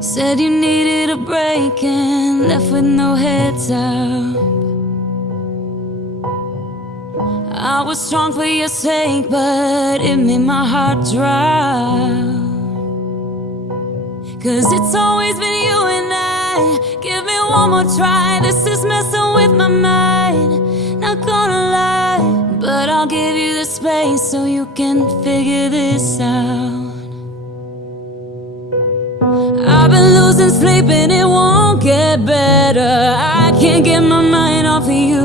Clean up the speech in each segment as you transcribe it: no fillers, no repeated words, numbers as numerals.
Said you needed a break and left with no heads up. I was strong for your sake, but it made my heart drop. 'C's it's always been you and I. Give me one more try, this is messing with my mind. Not gonna lie, but I'll give you the space so you can figure this out. I've been losing sleep and it won't get better. I can't get my mind off of you.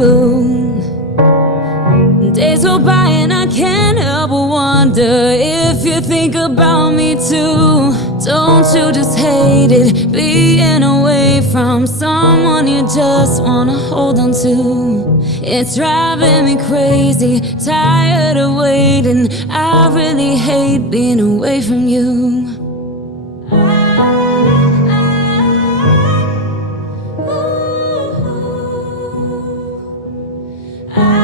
Days go by and I can't help but wonder if you think about me too. Don't you just hate it, being away from someone you just wanna hold on to? It's driving me crazy, tired of waiting. I really hate being away from you. I